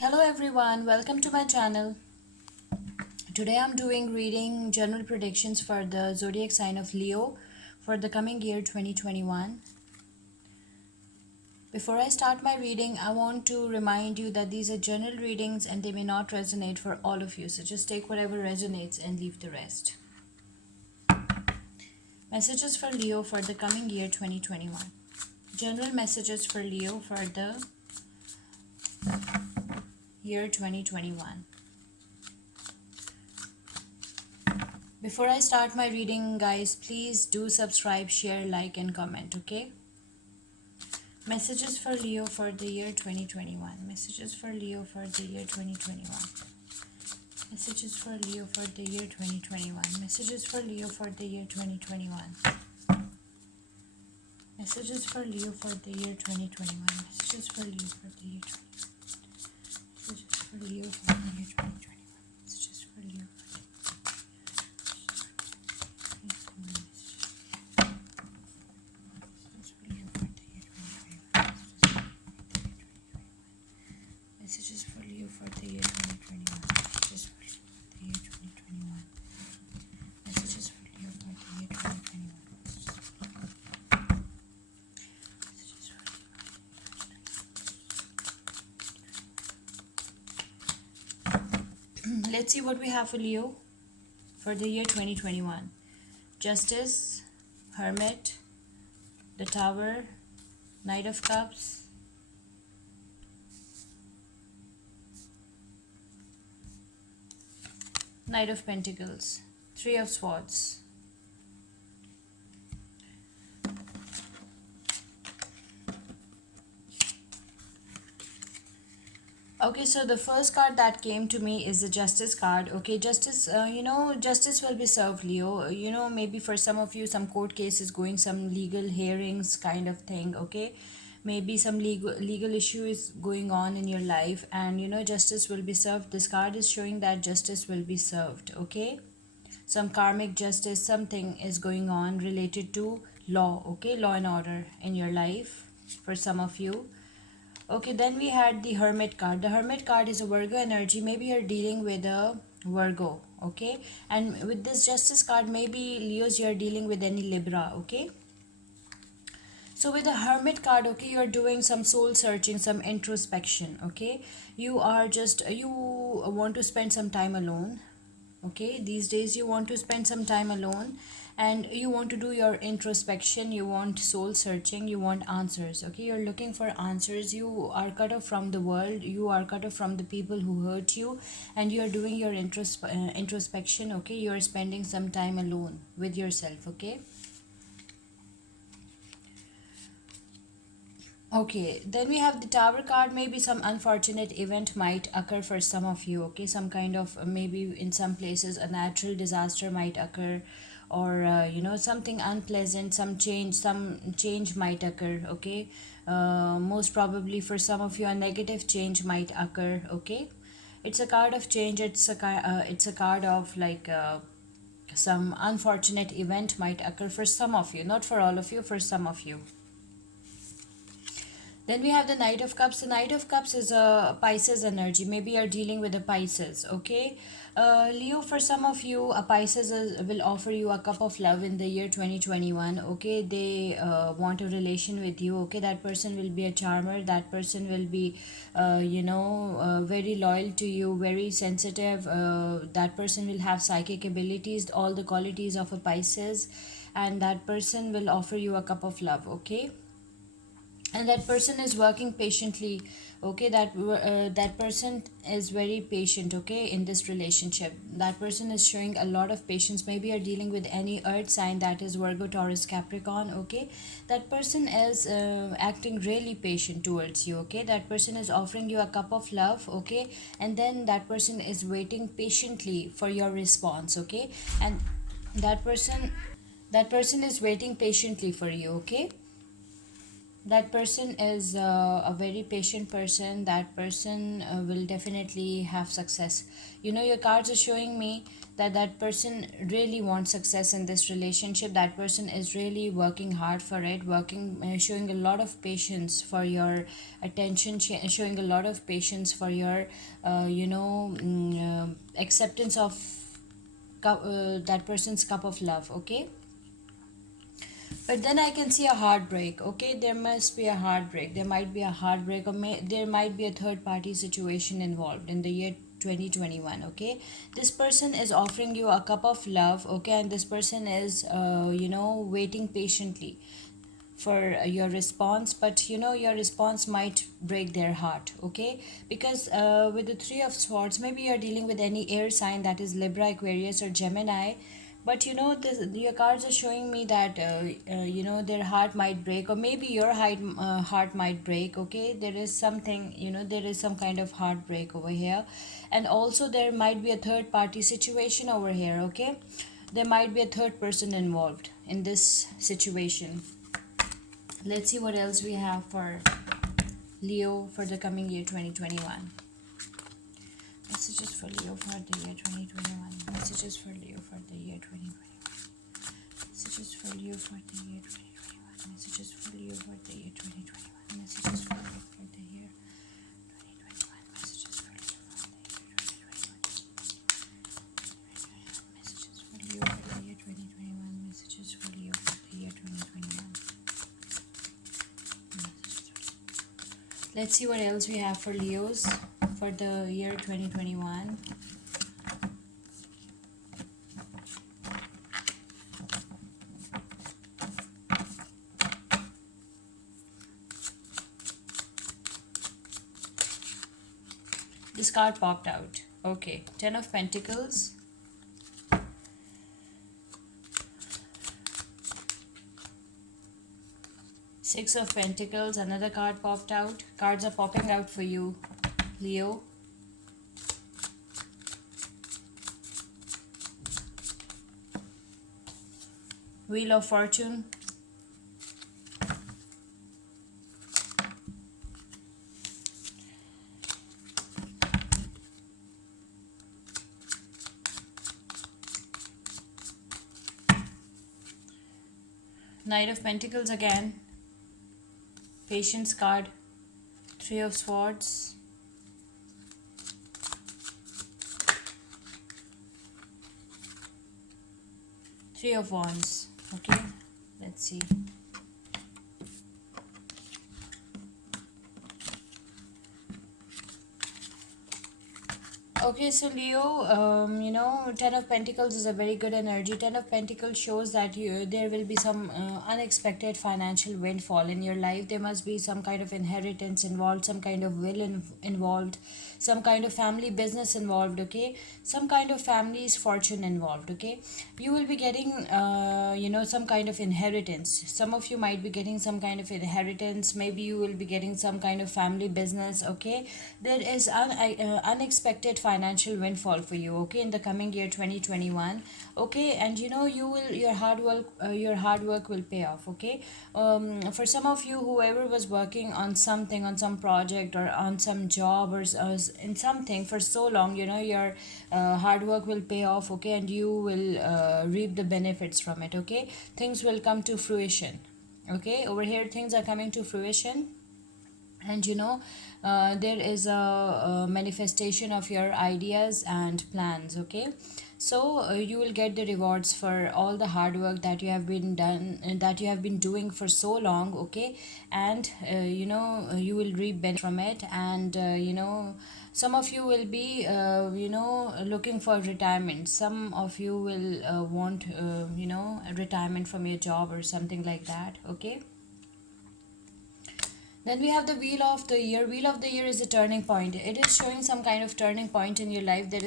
Hello everyone, welcome to my channel. Today I'm doing reading general predictions for the zodiac sign of Leo for the coming year 2021. Before I start my reading, I want to remind you that these are general readings and they may not resonate for all of you. So just take whatever resonates and leave the rest. Messages for Leo for the coming year 2021. General messages for Leo for the year 2021. Before I start my reading, guys, please do subscribe, share, like, and comment, okay? Messages for Leo for the year 2021. Messages for Leo for the year 2021. Messages for Leo for the year 2021. Messages for Leo for the year 2021. Messages for Leo for the year 2021. Messages for Leo for the year 2021. Messages for Leo for the year 2021. Messages for Leo for the Messages for Leo for the year 2021. Messages for Leo for the year 2021. Messages for Leo for the year 2021. Let's see what we have for Leo for the year 2021. Justice, Hermit, the Tower, Knight of Cups, Knight of Pentacles, Three of Swords. Okay, so the first card that came to me is the Justice card. Okay, Justice, Justice will be served, Leo. Maybe for some of you, some court cases going, some legal hearings kind of thing, okay? Maybe some legal issue is going on in your life, and justice will be served. This card is showing that justice will be served, okay? Some karmic justice, something is going on related to law, okay? Law and order in your life for some of you. Okay, then we had the Hermit card. The Hermit card is a Virgo energy. Maybe you're dealing with a Virgo, okay? And with this Justice card, maybe Leos, you're dealing with any Libra, okay? So with the Hermit card, okay, you're doing some soul searching, some introspection, okay? You want to spend some time alone, okay? These days you want to spend some time alone and you want to do your introspection, you want soul searching, you want answers, okay? You're looking for answers. You are cut off from the world, you are cut off from the people who hurt you, and you're doing your introspection, okay? You're spending some time alone with yourself, okay? Okay, then we have the Tower card. Maybe some unfortunate event might occur for some of you, okay? Some kind of, maybe in some places, a natural disaster might occur, or, something unpleasant, some change might occur, okay? Most probably for some of you, a negative change might occur, okay? It's a card of change, it's a card of like, some unfortunate event might occur for some of you, not for all of you, for some of you. Then we have the Knight of Cups. The Knight of Cups is a Pisces energy. Maybe you're dealing with a Pisces, okay? Leo, for some of you, a Pisces will offer you a cup of love in the year 2021, okay? They want a relation with you, okay? That person will be a charmer. That person will be, very loyal to you, very sensitive. That person will have psychic abilities, all the qualities of a Pisces. And that person will offer you a cup of love, okay? And that person is working patiently, okay? That person is very patient, okay, in this relationship. That person is showing a lot of patience. Maybe you're dealing with any earth sign, that is Virgo, Taurus, Capricorn, okay? That person is acting really patient towards you, okay? That person is offering you a cup of love, okay? And then that person is waiting patiently for your response, okay? And that person is waiting patiently for you, okay? That person is a very patient person. That person will definitely have success. You know, your cards are showing me that that person really wants success in this relationship. That person is really working hard for it, working, showing a lot of patience for your attention, showing a lot of patience for your acceptance of that person's cup of love. Okay, but then I can see a heartbreak. Okay, there must be a heartbreak. There might be a heartbreak, or there might be a third party situation involved in the year 2021. Okay, this person is offering you a cup of love. Okay, and this person is, waiting patiently for your response, but you know your response might break their heart. Okay, because with the three of swords, maybe you're dealing with any air sign, that is Libra, Aquarius, or Gemini. But you know your cards are showing me that their heart might break, or maybe your heart might break. Okay, there is something, there is some kind of heartbreak over here. And also there might be a third party situation over here. Okay, there might be a third person involved in this situation. Let's see what else we have for Leo for the coming year 2021. Messages for Leo for the year 2021. Messages for Leo for the year 2021. Messages for Leo for the year 2021. Messages for Leo for the year 2021. Messages for Leo for the year 2021. Messages for Leo for the year 2021. Messages for Leo for the year 2021. Let's see what else we have for Leos for the year 2021. This card popped out. Okay, Ten of Pentacles. Six of Pentacles, another card popped out. Cards are popping out for you, Leo. Wheel of Fortune. Knight of Pentacles again. Patience card. Three of Swords. Three of Wands. Okay, let's see. Okay, so Leo, Ten of Pentacles is a very good energy. Ten of Pentacles shows that there will be some unexpected financial windfall in your life. There must be some kind of inheritance involved, some kind of will involved, some kind of family business involved. Okay, some kind of family's fortune involved. Okay, you will be getting, some kind of inheritance. Some of you might be getting some kind of inheritance. Maybe you will be getting some kind of family business. Okay, there is unexpected financial windfall for you. Okay, in the coming year 2021. Okay, and your hard work will pay off. Okay, for some of you, whoever was working on something, on some project or on some job or in something for so long, your hard work will pay off. Okay, and you will reap the benefits from it. Okay, things will come to fruition. Okay, over here things are coming to fruition. And there is a manifestation of your ideas and plans. Okay, so you will get the rewards for all the hard work that you have been doing for so long. Okay, and you will reap benefits from it. And some of you will be looking for retirement. Some of you will want retirement from your job or something like that. Okay, then we have the Wheel of the Year. Wheel of the Year is a turning point. It is showing some kind of turning point in your life. There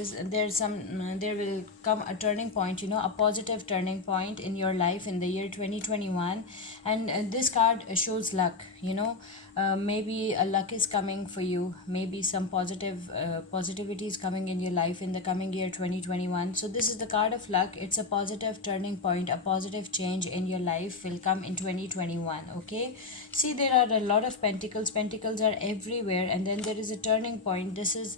will come a turning point, a positive turning point in your life in the year 2021. And this card shows luck. Maybe a luck is coming for you, maybe some positivity is coming in your life in the coming year 2021. So this is the card of luck. It's a positive turning point, a positive change in your life will come in 2021. Okay, see, there are a lot of pentacles. Pentacles are everywhere, and then there is a turning point. This is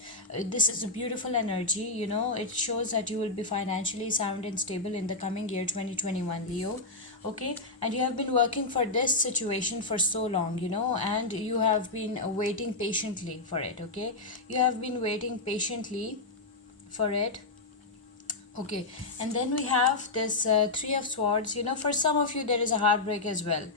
a beautiful energy. It shows that you will be financially sound and stable in the coming year 2021, Leo. Okay, and you have been working for this situation for so long, and you have been waiting patiently for it. Okay, you have been waiting patiently for it. Okay, and then we have this Three of Swords. For some of you, there is a heartbreak as well.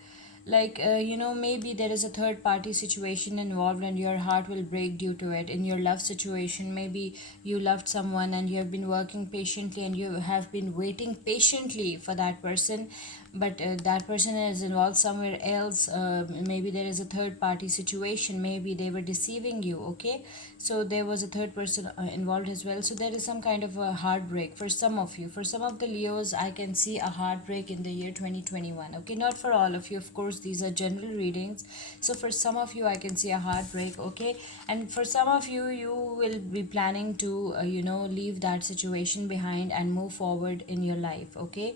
Like, maybe there is a third party situation involved and your heart will break due to it. In your love situation, maybe you loved someone and you have been working patiently and you have been waiting patiently for that person, but that person is involved somewhere else. Maybe there is a third party situation, maybe they were deceiving you. Okay, so there was a third person involved as well. So there is some kind of a heartbreak for some of you. For some of the Leos, I can see a heartbreak in the year 2021. Okay, not for all of you, of course, these are general readings. So for some of you, I can see a heartbreak. Okay, and for some of you, you will be planning to leave that situation behind and move forward in your life. Okay,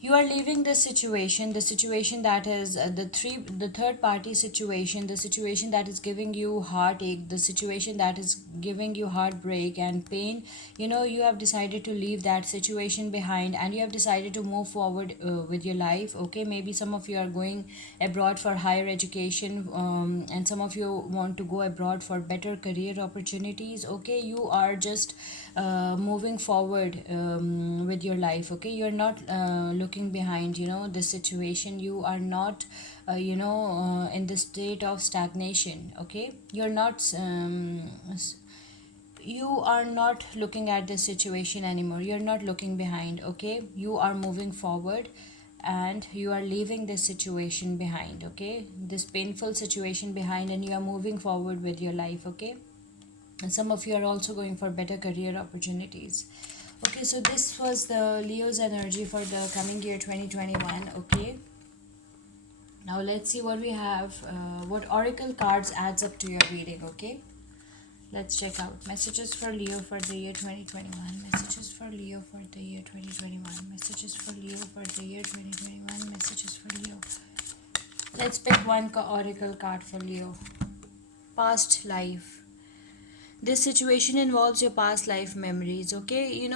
you are leaving the situation that is the third party situation, the situation that is giving you heartache, the situation that is giving you heartbreak and pain. You have decided to leave that situation behind and you have decided to move forward with your life. Okay, maybe some of you are going abroad for higher education, and some of you want to go abroad for better career opportunities. Okay, you are just moving forward with your life. Okay, you're not looking behind the situation. You are not in the state of stagnation. Okay, you are not looking at this situation anymore. You're not looking behind. Okay, you are moving forward and you are leaving this situation behind. Okay, this painful situation behind, and you are moving forward with your life. Okay, and some of you are also going for better career opportunities. Okay, so this was the Leo's energy for the coming year 2021. Okay, now let's see what we have, what oracle cards adds up to your reading. Okay, let's check out messages for Leo for the year 2021. Messages for Leo for the year 2021. Messages for Leo for the year 2021. Messages for Leo. Let's pick one oracle card for Leo. Past life. This situation involves your past life memories. Okay,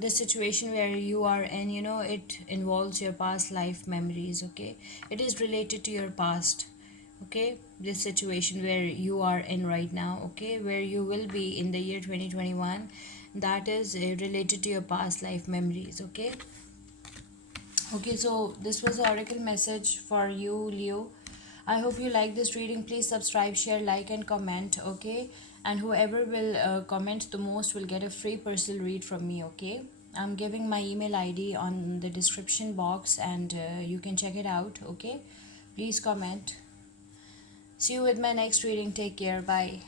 this situation where you are in, it involves your past life memories. Okay, it is related to your past. Okay, this situation where you are in right now, okay, where you will be in the year 2021, that is related to your past life memories. Okay, okay, so this was the oracle message for you, Leo. I hope you like this reading. Please subscribe, share, like, and comment. Okay, and whoever will comment the most will get a free personal read from me. Okay, I'm giving my email ID on the description box, and you can check it out. Okay, please comment. See you with my next reading. Take care. Bye.